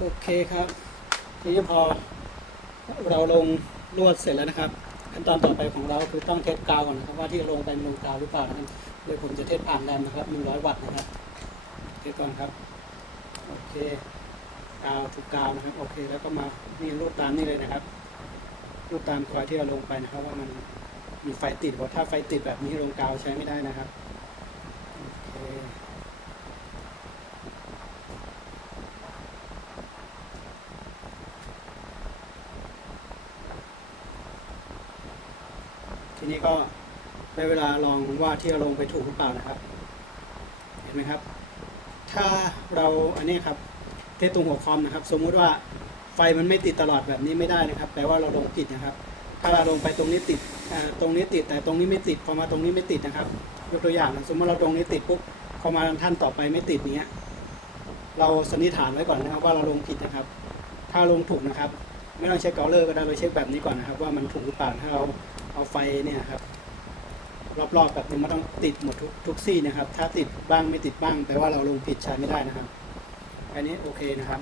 โอเคครับทีนี้พอเราลงลวดเสร็จแล้วนะครับขั้นตอนต่อไปของเราคือต้องเทสกาวก่อนนะครับว่าที่ลงไปมันลงกาวหรือเปล่านะครับโดยผมจะเทสผ่านแรมนะครับ100 วัตต์นะครับเทสก่อนครับโอเคกาวถูกกาวนะครับโอเคแล้วก็มานี่รูปตามนี่เลยนะครับรูปตามคอยที่เราลงไปนะครับว่ามันมีไฟติดเพราะถ้าไฟติดแบบนี้ลงกาวใช้ไม่ได้นะครับ โอเค ทีนี้ก็ได้เวลาลองว่าที่เราลงไปถูกหรือเปล่านะครับ เห็นไหมครับ ถ้าเราอันนี้ครับเทสตรงหัวคอมนะครับ สมมุติว่าไฟมันไม่ติดตลอดแบบนี้ไม่ได้นะครับแปลว่าเราลงผิดนะครับ ถ้าเราลงไปตรงนี้ติดตรงนี้ติดแต่ตรงนี้ไม่ติดพอมาตรงนี้ไม่ติดนะครับ ยกตัวอย่างนะสมมติเราตรงนี้ติดปุ๊บพอมาท่านต่อไปไม่ติดอย่างเงี้ยเราสันนิษฐานไว้ก่อนนะครับว่าเราลงผิดนะครับ ถ้าลงถูกนะครับ ไม่ต้องเช็คเกาเลอร์ก็ได้เราเช็คแบบนี้ก่อนนะครับ ว่ามันถูกหรือเปล่าถ้าเราเอาไฟเนี่ยครับ รอบๆแบบนี้มันต้องติดหมดทุกทุกซี่นะครับ ถ้าติดบ้างไม่ติดบ้างแปลว่าเราลงผิดใช้ไม่ได้นะครับ อันนี้โอเคนะครับ